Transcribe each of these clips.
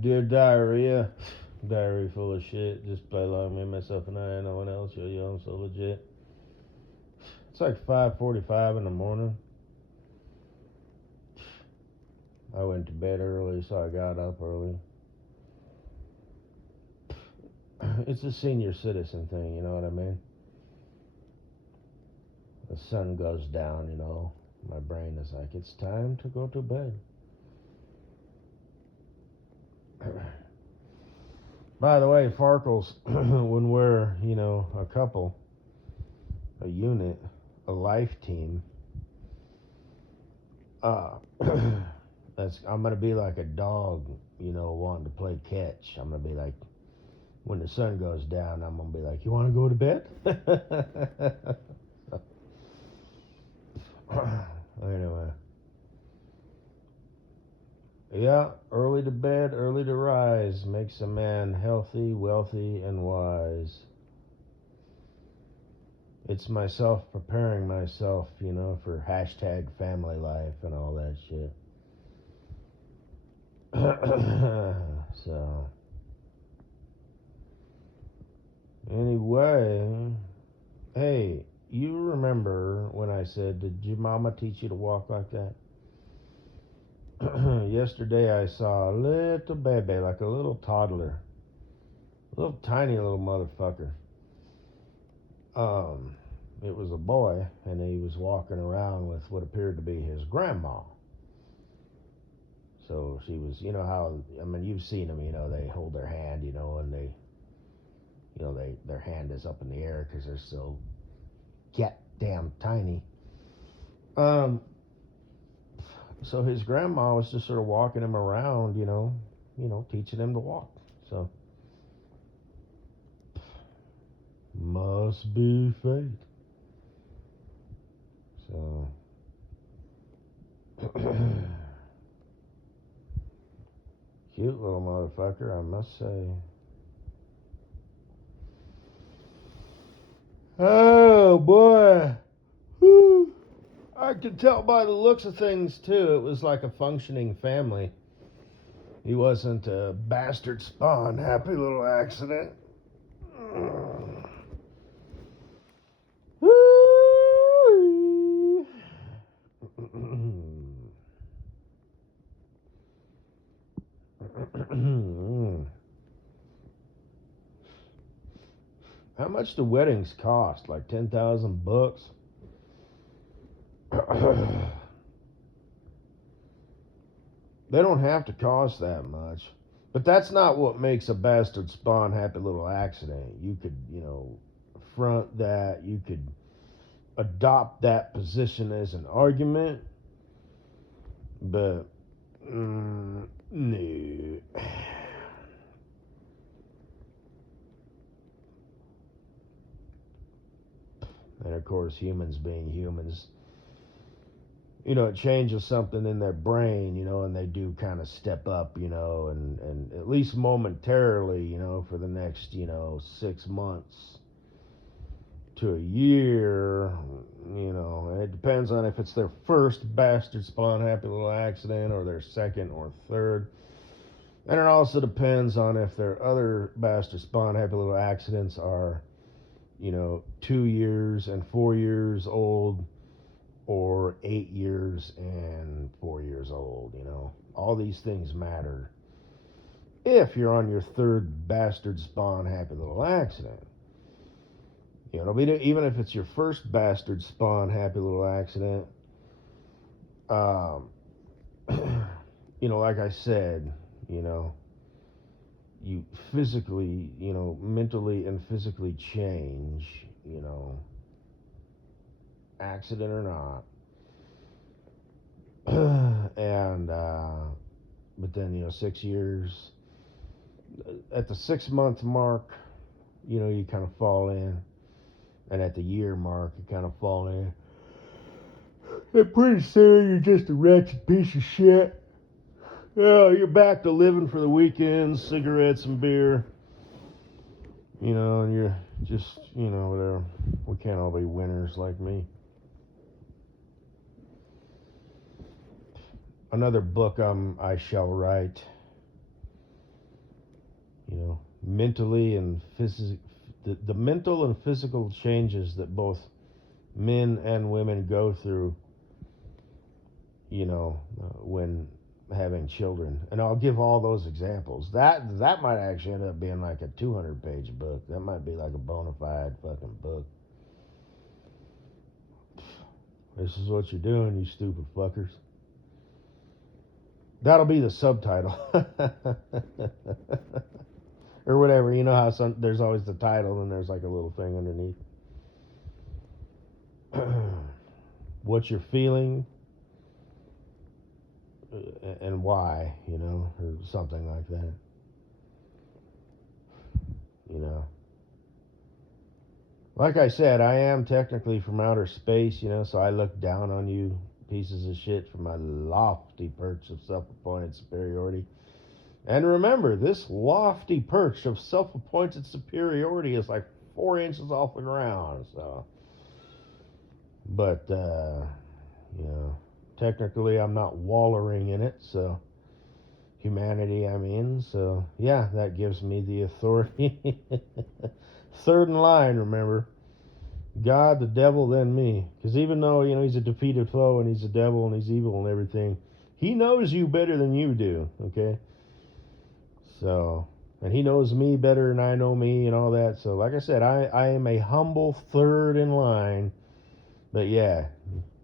Dear diarrhea. Diary full of shit. Just play along me, myself, and I. No one else. Yo, I'm so legit. It's like 5:45 in the morning. I went to bed early, so I got up early. It's a senior citizen thing, you know what I mean? The sun goes down, My brain is like, it's time to go to bed. By the way, Farkles, when we're, a couple, a unit, a life team, I'm gonna be like a dog, wanting to play catch. I'm gonna be like, when the sun goes down, I'm gonna be like, you want to go to bed? Anyway, yeah, early to bed, early to rise makes a man healthy, wealthy, and wise. It's myself preparing myself, for hashtag family life and all that shit. So, anyway, hey, you remember when I said, did your mama teach you to walk like that? Yesterday I saw a little baby, like a little toddler, little tiny little motherfucker. It was a boy, and he was walking around with what appeared to be his grandma. So she was, you've seen them, they hold their hand, and their hand is up in the air because they're so damn tiny. So his grandma was just sort of walking him around, teaching him to walk. So must be fate. So cute little motherfucker, I must say. Oh boy. Whew. I could tell by the looks of things too, it was like a functioning family. He wasn't a bastard spawn, happy little accident. How much do weddings cost? Like 10,000 bucks? They don't have to cost that much. But that's not what makes a bastard spawn happy little accident. You could, front that. You could adopt that position as an argument. But, no. And of course, humans being humans, it changes something in their brain, and they do kind of step up, and at least momentarily, for the next, 6 months to a year, and it depends on if it's their first bastard spawn happy little accident or their second or third. And it also depends on if their other bastard spawn happy little accidents are, 2 years and 4 years old, or 8 years and 4 years old, All these things matter if you're on your third bastard spawn happy little accident. Even if it's your first bastard spawn happy little accident, like I said, you physically, mentally and physically change, accident or not. And but then 6 years, at the 6 month mark, you kind of fall in, and at the year mark you kind of fall in, and pretty soon you're just a wretched piece of shit. You're back to living for the weekends, cigarettes and beer, and you're just, whatever. We can't all be winners like me. Another book I shall write mentally and the mental and physical changes that both men and women go through, when having children. And I'll give all those examples. That might actually end up being like a 200-page book. That might be like a bona fide fucking book. This is what you're doing, you stupid fuckers. That'll be the subtitle. Or whatever. You know how there's always the title and there's like a little thing underneath. What you're feeling and why, or something like that. Like I said, I am technically from outer space, so I look down on you pieces of shit from my lofty perch of self-appointed superiority. And remember, this lofty perch of self-appointed superiority is like 4 inches off the ground, so. But, technically I'm not wallowing in it, so. Humanity, I mean, so, yeah, that gives me the authority. Third in line, remember. God, the devil, then me. Because even though, he's a defeated foe and he's a devil and he's evil and everything, he knows you better than you do, okay? So, and he knows me better than I know me and all that. So, like I said, I am a humble third in line. But yeah,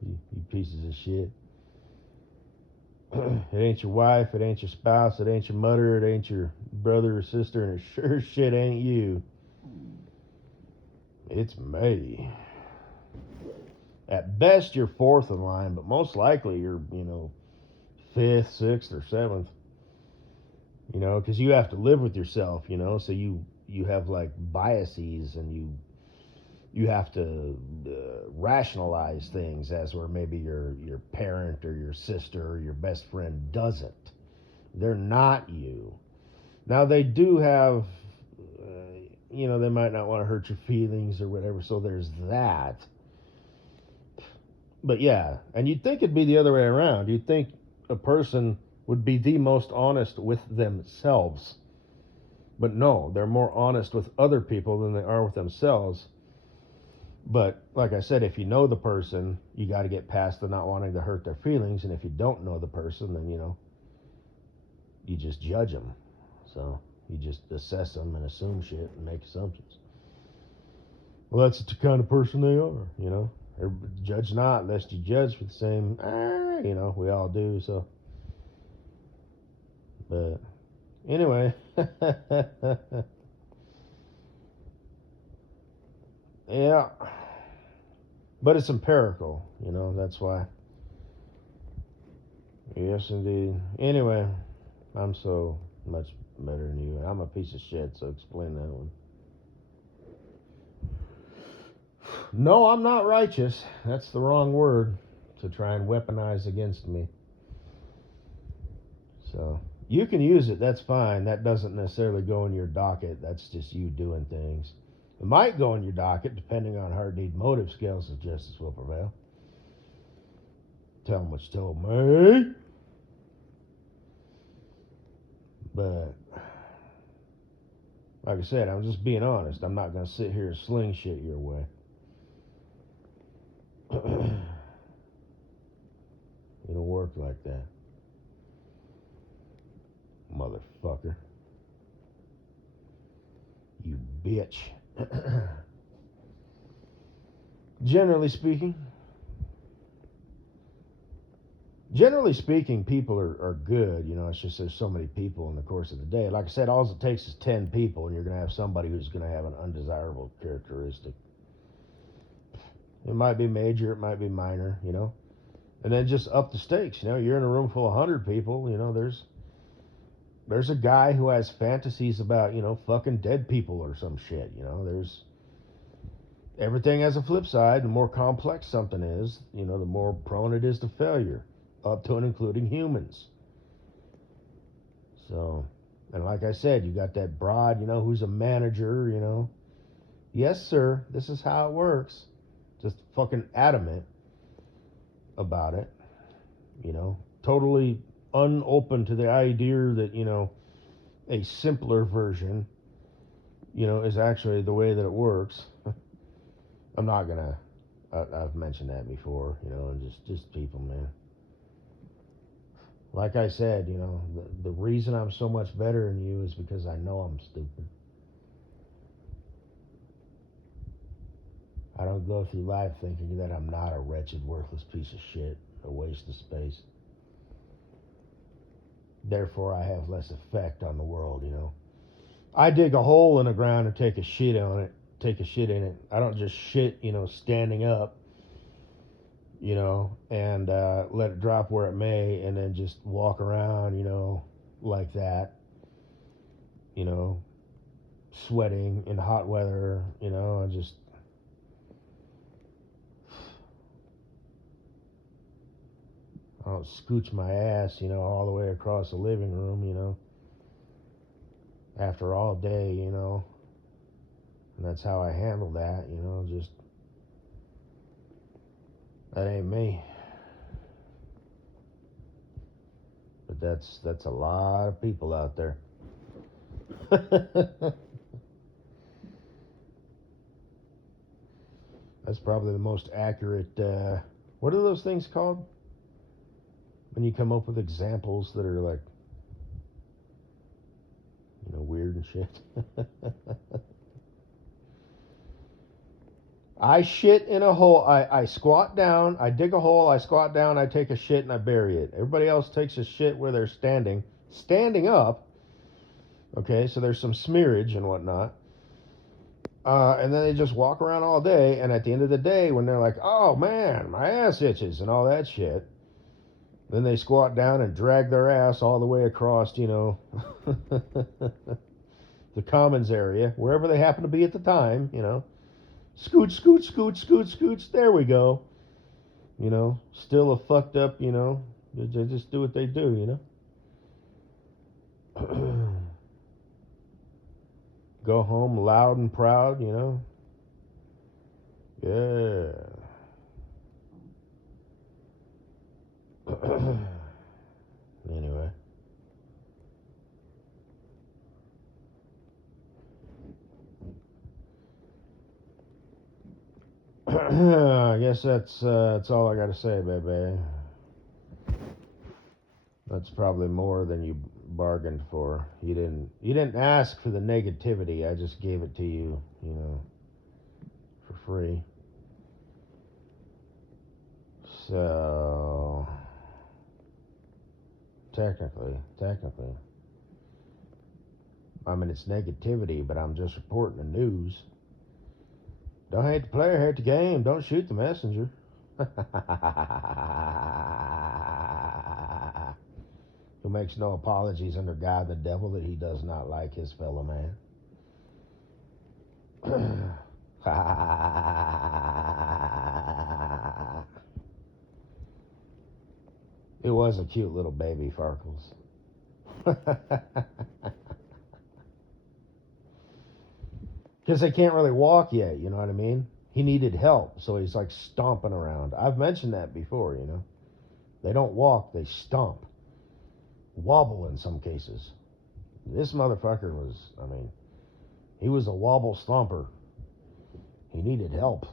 you pieces of shit. It ain't your wife, it ain't your spouse, it ain't your mother, it ain't your brother or sister, and it sure shit ain't you. It's me. At best, you're fourth in line, but most likely you're, fifth, sixth, or seventh. Because you have to live with yourself, so you have like biases and you have to rationalize things as where maybe your parent or your sister or your best friend doesn't. They're not you. Now they do have, they might not want to hurt your feelings or whatever, so there's that. But yeah, and you'd think it'd be the other way around. You'd think a person would be the most honest with themselves. But no, they're more honest with other people than they are with themselves. But like I said, if you know the person, you got to get past the not wanting to hurt their feelings. And if you don't know the person, then, you just judge them. So you just assess them and assume shit and make assumptions. Well, that's the kind of person they are, Judge not, lest you judge for the same, we all do, so. But anyway, yeah, but it's empirical, that's why. Yes, indeed. Anyway, I'm so much better than you. I'm a piece of shit, so explain that one. No, I'm not righteous. That's the wrong word to try and weaponize against me. So, you can use it, that's fine. That doesn't necessarily go in your docket. That's just you doing things. It might go in your docket, depending on hard need motive scales, if justice will prevail. Tell them what you told me. But, like I said, I'm just being honest. I'm not going to sit here and sling shit your way. It'll work like that. Motherfucker. You bitch. Generally speaking, people are good. It's just there's so many people in the course of the day. Like I said, all it takes is 10 people, and you're going to have somebody who's going to have an undesirable characteristic. It might be major, it might be minor, And then just up the stakes, you're in a room full of 100 people, there's a guy who has fantasies about, fucking dead people or some shit, there's everything has a flip side. The more complex something is, the more prone it is to failure, up to and including humans. So, and like I said, you got that broad, who's a manager, yes, sir, this is how it works. Just fucking adamant about it, totally unopen to the idea that, a simpler version, is actually the way that it works. I'm not gonna. I've mentioned that before, and just people, man. Like I said, the reason I'm so much better than you is because I know I'm stupid. I don't go through life thinking that I'm not a wretched, worthless piece of shit, a waste of space. Therefore, I have less effect on the world. I dig a hole in the ground and take a shit in it. I don't just shit, standing up, and let it drop where it may, and then just walk around, like that, you know, sweating in hot weather, and just. I don't scooch my ass, all the way across the living room, after all day, and that's how I handle that, just. That ain't me. But that's a lot of people out there. That's probably the most accurate. What are those things called? When you come up with examples that are like, weird and shit. I shit in a hole. I squat down. I dig a hole. I squat down. I take a shit and I bury it. Everybody else takes a shit where they're standing up. Okay, so there's some smearage and whatnot. And then they just walk around all day. And at the end of the day, when they're like, "Oh man, my ass itches" and all that shit, then they squat down and drag their ass all the way across, the commons area, wherever they happen to be at the time, Scooch, scooch, scooch, scooch, scooch. There we go. Still a fucked up, they just do what they do, Go home loud and proud, Yeah. Anyway. I guess that's all I got to say, baby. That's probably more than you bargained for. You didn't ask for the negativity. I just gave it to you, for free. So technically, I mean it's negativity, but I'm just reporting the news. Don't hate the player, hate the game. Don't shoot the messenger. Who makes no apologies under God the devil that he does not like his fellow man. It was a cute little baby, Farkles. Because they can't really walk yet, you know what I mean? He needed help, so he's like stomping around. I've mentioned that before, They don't walk, they stomp. Wobble in some cases. This motherfucker was, he was a wobble stomper. He needed help.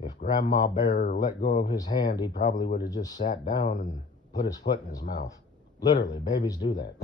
If Grandma Bear let go of his hand, he probably would have just sat down and put his foot in his mouth. Literally, babies do that.